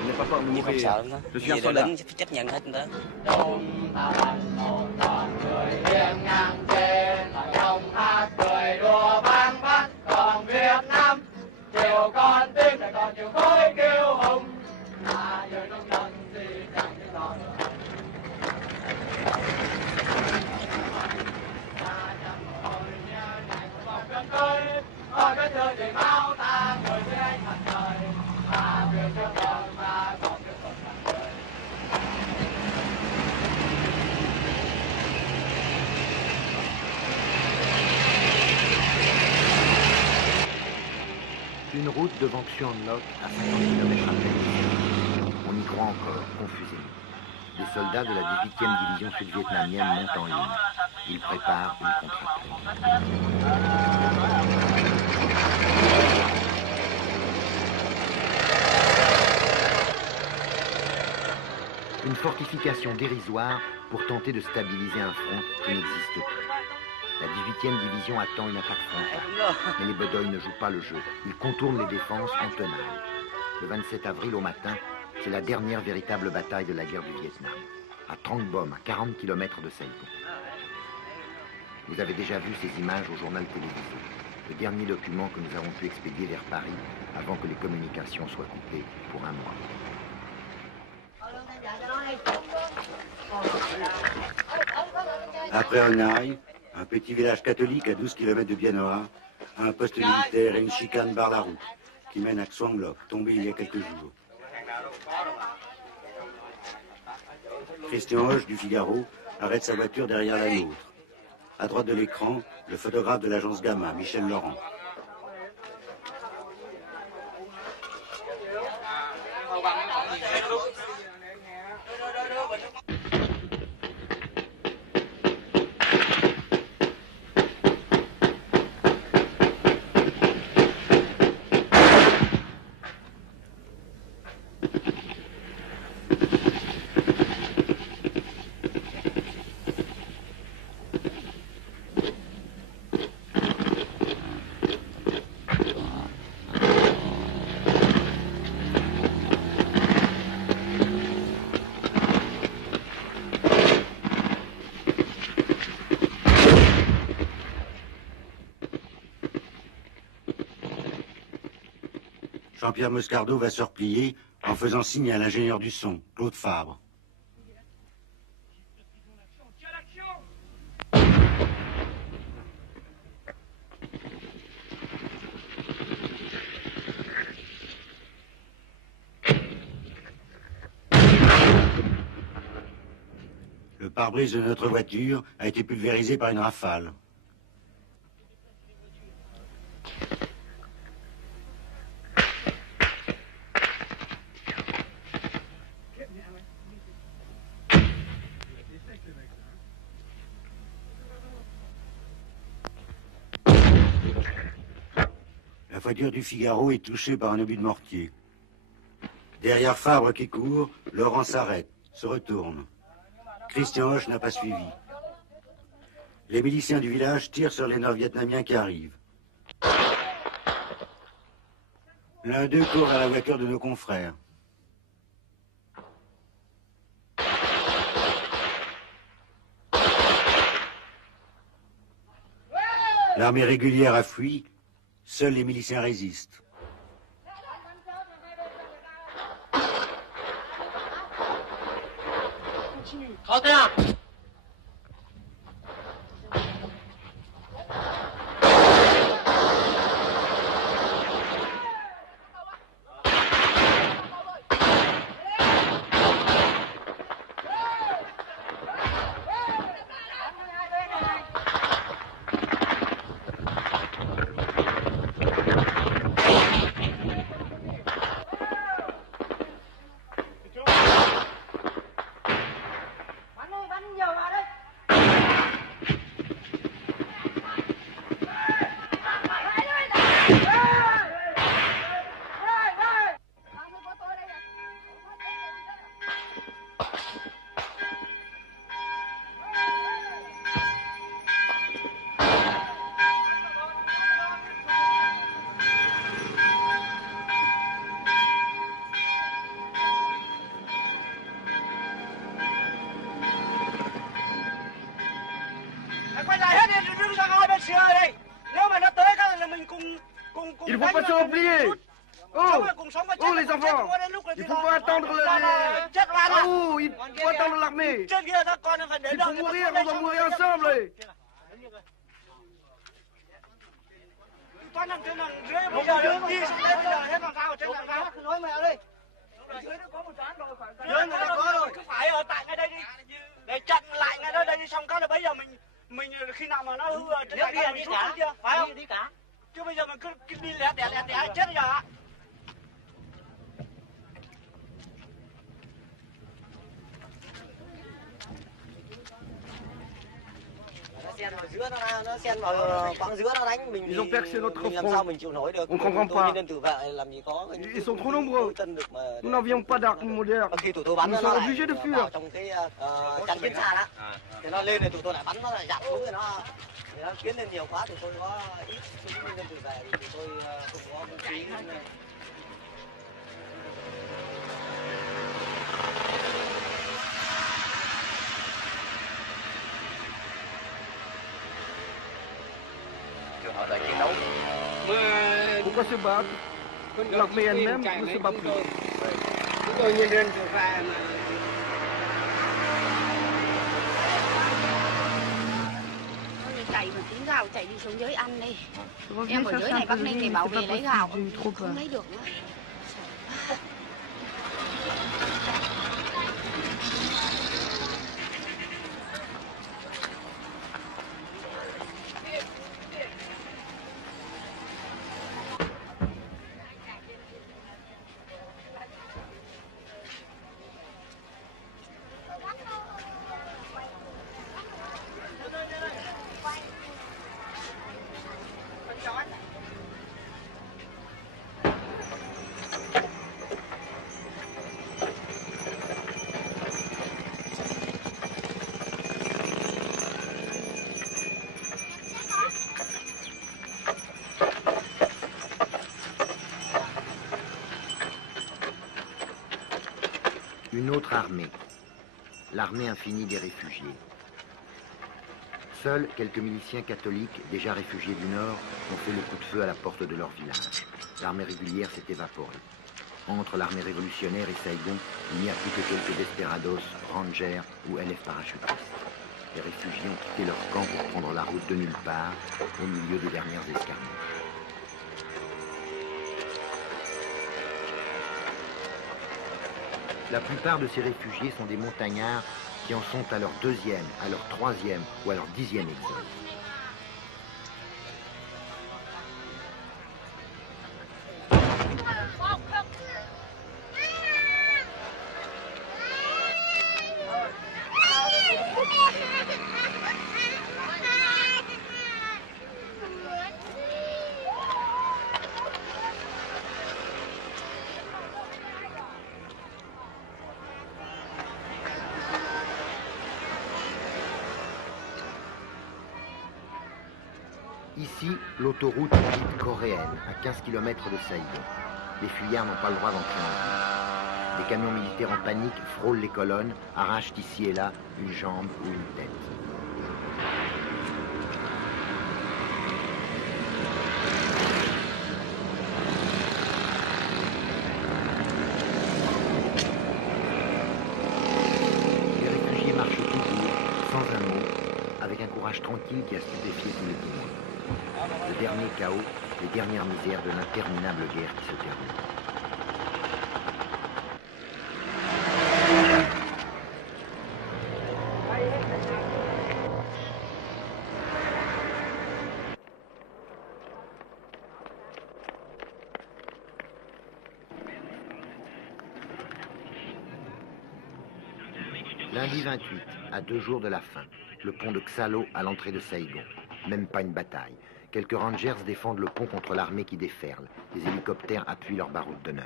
Je n'ai pas peur de Nhưng không mourir. sợ nữa. Je suis un Vì soldat. lính phải chấp nhận hết đó. Chúng ta thành một đoàn người hiên ngang trên là trong hát cười đùa vang vắt còn Việt Nam chiều con tim để còn chiều khói kiêu hùng là giờ nông dân gì chẳng biết lo nữa. Ở cái thời điểm máu ta người với anh mặt trời và việc cho con ta còn tiếp tục làm người. Une route devant Xuan-Loc à 50 km à peine. On y croit encore, confusément. Les soldats de la 18e division sud-vietnamienne montent en ligne. Ils préparent une contre-attaque. Une fortification dérisoire pour tenter de stabiliser un front qui n'existe plus. La 18e division attend une attaque frontale. Mais les Bedoy ne jouent pas le jeu. Ils contournent les défenses en tenaille. Le 27 avril au matin, c'est la dernière véritable bataille de la guerre du Vietnam. À Trang Bom, à 40 km de Saigon. Vous avez déjà vu ces images au journal télévisé. Le dernier document que nous avons pu expédier vers Paris avant que les communications soient coupées pour un mois. Après Hanoï, un petit village catholique à 12 km de Bien Hoa, un poste militaire et une chicane barre la route qui mène à Xuang Loc, tombé il y a quelques jours. Christian Hoche du Figaro arrête sa voiture derrière la nôtre. À droite de l'écran, le photographe de l'agence Gamma, Michel Laurent. Jean-Pierre Moscardo va se replier en faisant signe à l'ingénieur du son, Claude Fabre. Le pare-brise de notre voiture a été pulvérisé par une rafale. La voiture du Figaro est touchée par un obus de mortier. Derrière Fabre qui court, Laurent s'arrête, se retourne. Christian Hoche n'a pas suivi. Les miliciens du village tirent sur les Nord-Vietnamiens qui arrivent. L'un d'eux court à la voiture de nos confrères. L'armée régulière a fui, seuls les miliciens résistent. Oh les enfants, il faut pas attendre il faut attendre l'armée. Il faut mourir, on va mourir ensemble. Bây giờ đi xuống đây, bây giờ hết làm sao ở trên làm sao? Nói mẹ đi. Dưới nó có một toán rồi, dưới nó có rồi. Cứ phải ở tại ngay đây đi. Để chặn lại ngay đây đi, xong cái là bây giờ mình khi nào mà nó hư trên này mình rút xuống kia, phải không? Đi cả. Chứ bây giờ mình cứ đi lẻ tẻ chết bây giờ ạ. Xen vào giữa nó xen vào quãng giữa nó đánh mình làm sao mình chịu nổi được. Tôi nên tự vệ làm gì có. Ils sont trop nombreux. Nous n'avions pas d'armes modernes. Khi tụi tôi bắn Nous nó sommes obligés de lại fuir. vào trong cái chắn chiến xa đó. Thì nó lên thì tụi tôi lại bắn nó lại dặn xuống thì nó tiến lên nhiều quá thì tôi có ít súng nên tự vệ thì tôi không có vũ khí. Họ đã chiến đấu. Pourquoi se battre? L'armée elle-même ne se bat plus. Chúng tôi nhìn lên từ pha mà chạy mà tiếng gào chạy đi xuống dưới ăn đi. Em ở dưới này Bắc Ninh thì bảo vệ lấy gạo không lấy được nữa. Une autre armée, l'armée infinie des réfugiés. Seuls quelques miliciens catholiques, déjà réfugiés du Nord, ont fait le coup de feu à la porte de leur village. L'armée régulière s'est évaporée. Entre l'armée révolutionnaire et Saïgon, il n'y a plus que quelques desperados, rangers ou LF parachutistes. Les réfugiés ont quitté leur camp pour prendre la route de nulle part, au milieu des dernières escarmouches. La plupart de ces réfugiés sont des montagnards qui en sont à leur deuxième, à leur troisième ou à leur 10e exode. Ici, l'autoroute est dite coréenne, à 15 km de Saïgon. Les fuyards n'ont pas le droit d'entrer en ville. Des camions militaires en panique frôlent les colonnes, arrachent ici et là une jambe ou une tête. Les réfugiés marchent toujours, sans un mot, avec un courage tranquille qui a stupéfié tous les témoins. Le dernier chaos, les dernières misères de l'interminable guerre qui se termine. Lundi 28, à 2 jours de la fin, le pont de Xalo à l'entrée de Saïgon. Même pas une bataille. Quelques rangers défendent le pont contre l'armée qui déferle. Les hélicoptères appuient leur baroud d'honneur.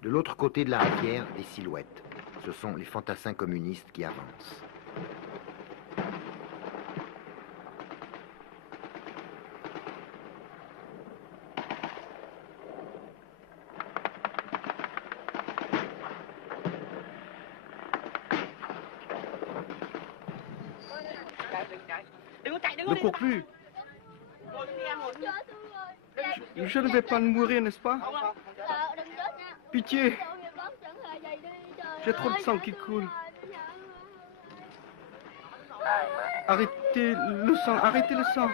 De l'autre côté de la rivière, des silhouettes. Ce sont les fantassins communistes qui avancent. Ne cours plus. Je ne vais pas mourir, n'est-ce pas? Pitié. J'ai trop de sang qui coule. Arrêtez le sang, arrêtez le sang.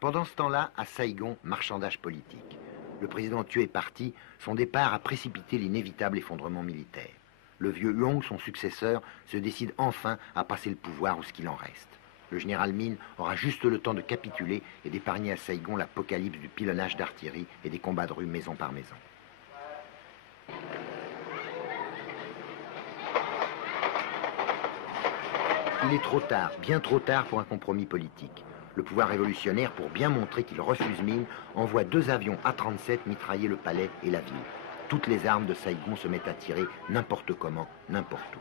Pendant ce temps-là, à Saïgon, marchandage politique. Le président tué est parti, son départ a précipité l'inévitable effondrement militaire. Le vieux Huong, son successeur, se décide enfin à passer le pouvoir ou ce qu'il en reste. Le général Min aura juste le temps de capituler et d'épargner à Saïgon l'apocalypse du pilonnage d'artillerie et des combats de rue maison par maison. Il est trop tard, bien trop tard pour un compromis politique. Le pouvoir révolutionnaire, pour bien montrer qu'il refuse Min, envoie 2 avions A-37 mitrailler le palais et la ville. Toutes les armes de Saïgon se mettent à tirer n'importe comment, n'importe où.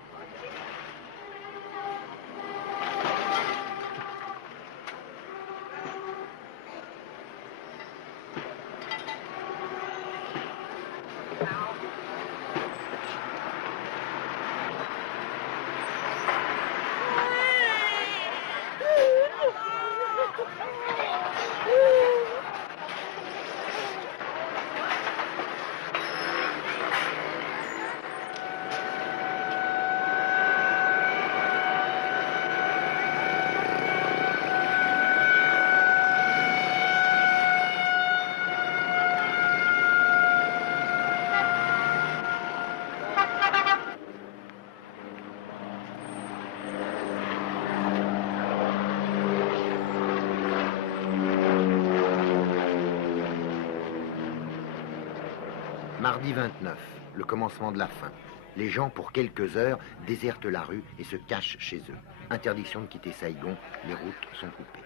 Mardi 29, le commencement de la fin. Les gens, pour quelques heures, désertent la rue et se cachent chez eux. Interdiction de quitter Saïgon, les routes sont coupées.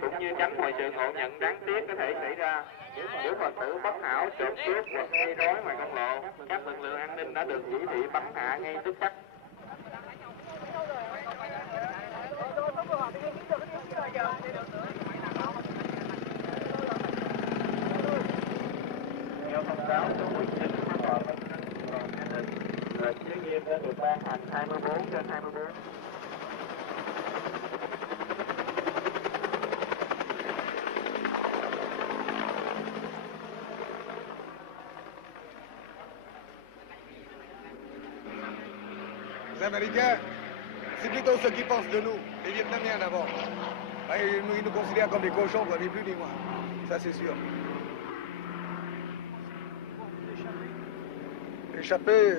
Cũng như tránh mọi sự ngộ nhận đáng tiếc có thể xảy ra. Nếu Phật tử bất hảo trộm cướp hoặc gây rối ngoài công lộ, các lực lượng an ninh đã được chỉ thị bắn hạ ngay tức khắc. Theo thông cáo số 19 của Tòa Án An ninh, lệnh giới nghiêm đã được ban hành 24/24. Les Américains, c'est plutôt ceux qui pensent de nous, les Vietnamiens d'abord. Ils nous considèrent comme des cochons, quoi, ni plus ni moins. Ça, c'est sûr. Échapper,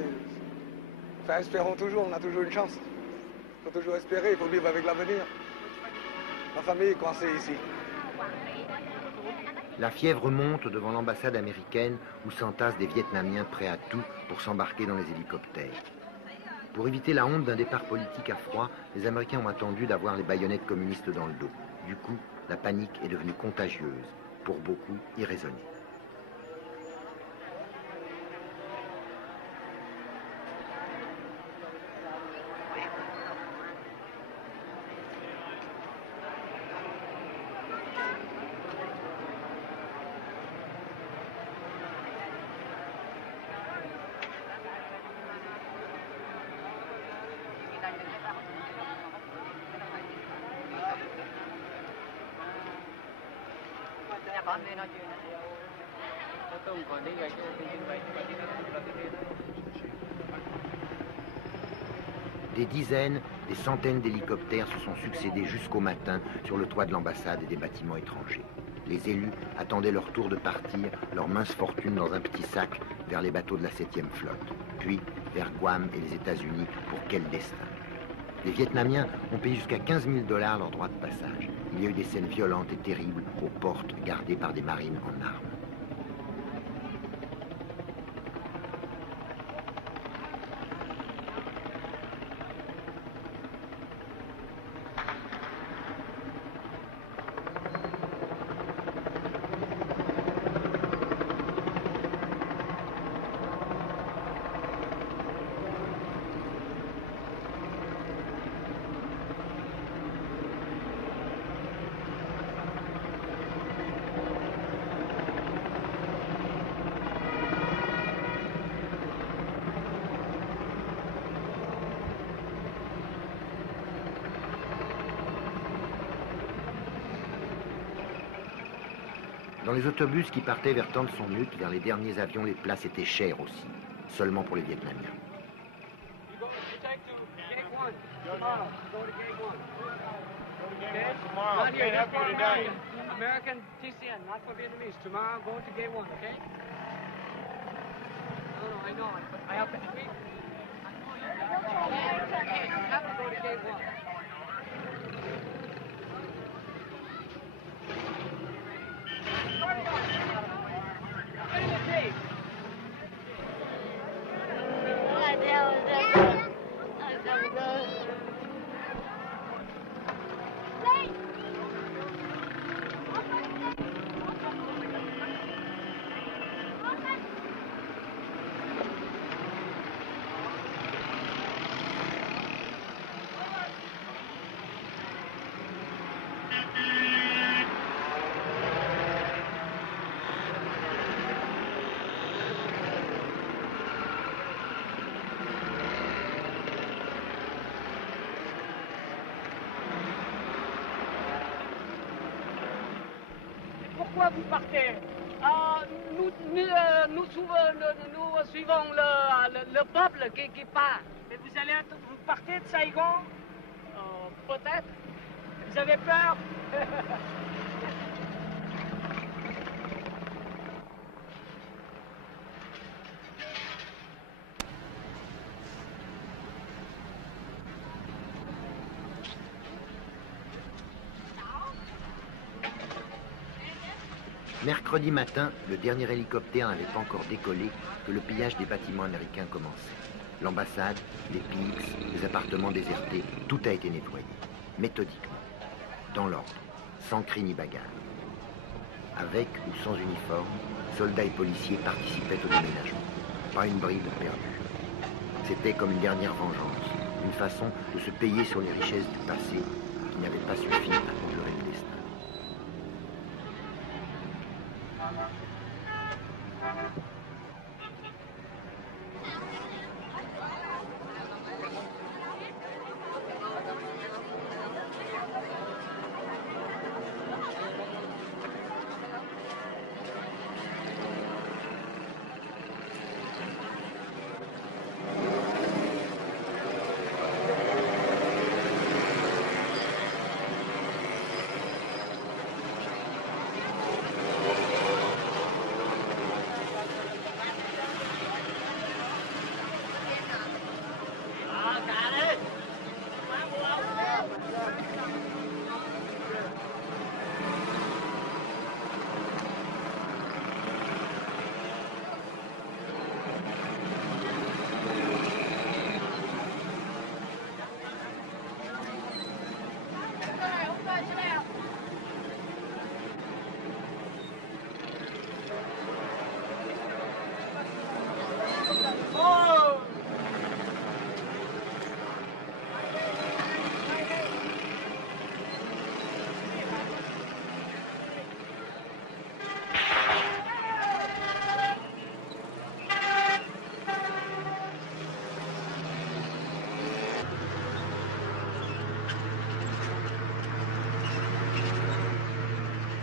enfin, espérons toujours, on a toujours une chance. Il faut toujours espérer, il faut vivre avec l'avenir. Ma famille est coincée ici. La fièvre monte devant l'ambassade américaine où s'entassent des Vietnamiens prêts à tout pour s'embarquer dans les hélicoptères. Pour éviter la honte d'un départ politique à froid, les Américains ont attendu d'avoir les baïonnettes communistes dans le dos. Du coup, la panique est devenue contagieuse, pour beaucoup irraisonnée. Des dizaines, des centaines d'hélicoptères se sont succédés jusqu'au matin sur le toit de l'ambassade et des bâtiments étrangers. Les élus attendaient leur tour de partir, leur mince fortune dans un petit sac, vers les bateaux de la 7e flotte, puis vers Guam et les États-Unis. Pour quel destin? Les Vietnamiens ont payé jusqu'à 15 000 $ leur droit de passage. Il y a eu des scènes violentes et terribles aux portes gardées par des marines en armes. Dans les autobus qui partaient vers Tan Son Nhut, vers les derniers avions, les places étaient chères aussi, seulement pour les Vietnamiens. American TCN, not for Vietnamese. Tomorrow I'm going to Gate 1, okay? No, I know. I have to speak. I have to go to Gate 1. Pourquoi vous partez? Nous suivons le peuple qui part. Et vous partez de Saigon? Peut-être. Vous avez peur? Mercredi matin, le dernier hélicoptère n'avait pas encore décollé que le pillage des bâtiments américains commençait. L'ambassade, les PX, les appartements désertés, tout a été nettoyé, méthodiquement, dans l'ordre, sans cri ni bagarre. Avec ou sans uniforme, soldats et policiers participaient au déménagement. Pas une bride perdue. C'était comme une dernière vengeance, une façon de se payer sur les richesses du passé qui n'avaient pas suffi à conjurer le destin.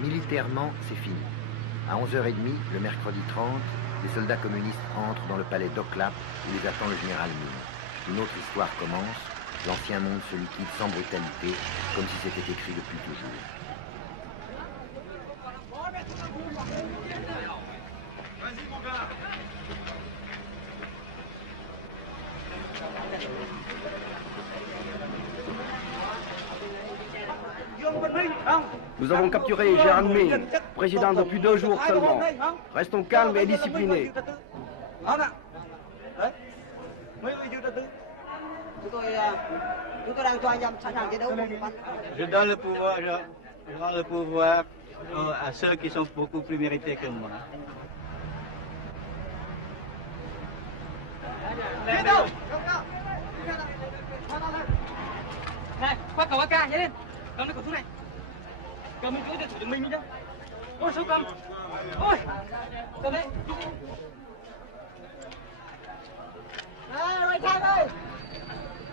Militairement, c'est fini. À 11h30, le mercredi 30, les soldats communistes entrent dans le palais d'Oklap où les attend le général Minh. Une autre histoire commence. L'ancien monde se liquide sans brutalité, comme si c'était écrit depuis toujours. Vas-y, mon gars. Nous avons capturé Gérard Minh, président depuis 2 jours seulement. Restons calmes et disciplinés. Je donne le pouvoir à ceux qui sont beaucoup plus mérités que moi. Này, khoác cầu AK nhớ lên. Cầm lấy khẩu súng này. Cầm mình cứ để thủ được mình đi đâu. Ôi sao cầm. Ôi. Cầm đấy.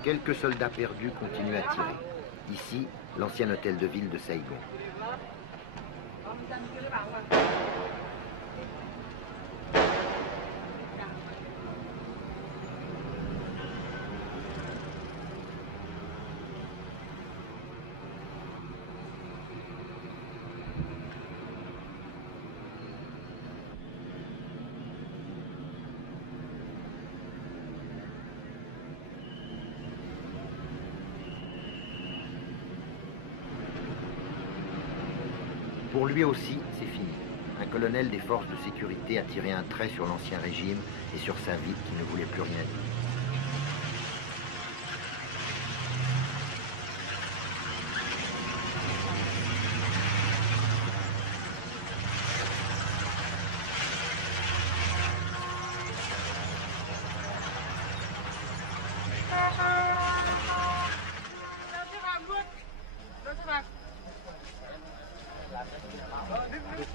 Quelques soldats perdus continuent à tirer. Ici, l'ancien hôtel de ville de Saigon. Pour lui aussi, c'est fini. Un colonel des forces de sécurité a tiré un trait sur l'ancien régime et sur sa vie qui ne voulait plus rien dire.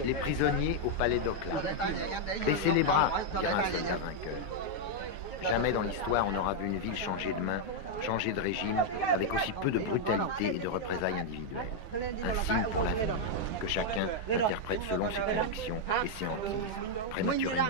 Les prisonniers au palais d'Oakland. Baissez les bras, dira un soldat vainqueur. Jamais dans l'histoire on n'aura vu une ville changer de main, changer de régime, avec aussi peu de brutalité et de représailles individuelles. Un signe pour la vie, que chacun interprète selon ses convictions et ses hantises, prématurément.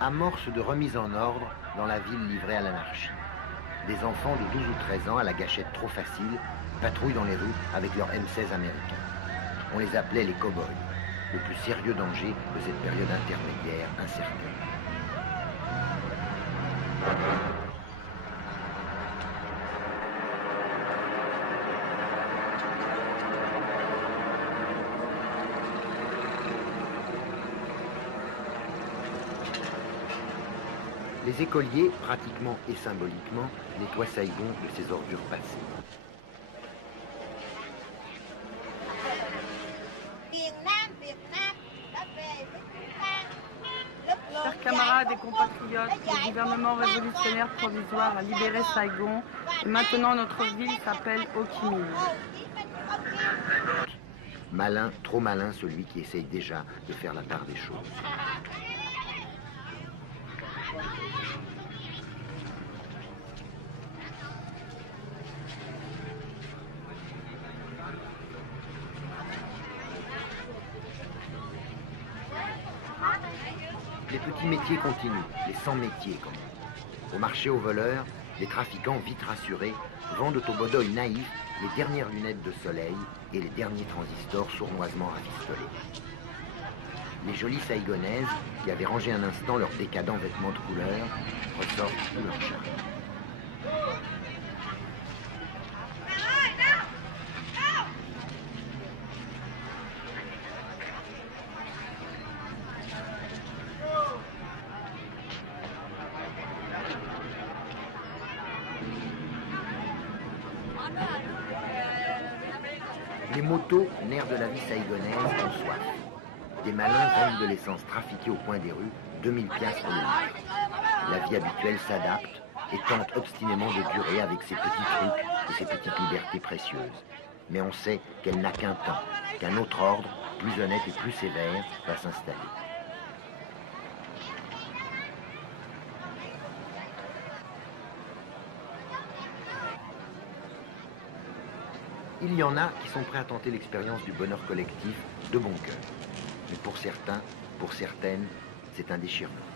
Amorce de remise en ordre dans la ville livrée à l'anarchie. Des enfants de 12 ou 13 ans à la gâchette trop facile patrouillent dans les rues avec leurs M16 américains. On les appelait les cow-boys, le plus sérieux danger de cette période intermédiaire incertaine. Les écoliers, pratiquement et symboliquement, nettoient Saigon de ses ordures passées. Chers camarades et compatriotes, le gouvernement révolutionnaire provisoire a libéré Saigon et maintenant notre ville s'appelle Ho Chi Minh. Malin, trop malin celui qui essaye déjà de faire la part des choses. Les petits métiers continuent, les 100 métiers comme on. Au marché aux voleurs, les trafiquants vite rassurés vendent aux bodoïs naïfs les dernières lunettes de soleil et les derniers transistors sournoisement rafistolés. Les jolies Saïgonaises, qui avaient rangé un instant leurs décadents vêtements de couleur, ressortent tout leur charme. Les motos, nerfs de la vie saïgonaise, ont soif. Des malins vendent de l'essence trafiquée au coin des rues, 2000 piastres le litre. La vie habituelle s'adapte et tente obstinément de durer avec ses petits trucs et ses petites libertés précieuses. Mais on sait qu'elle n'a qu'un temps, qu'un autre ordre, plus honnête et plus sévère, va s'installer. Il y en a qui sont prêts à tenter l'expérience du bonheur collectif de bon cœur. Mais pour certains, pour certaines, c'est un déchirement.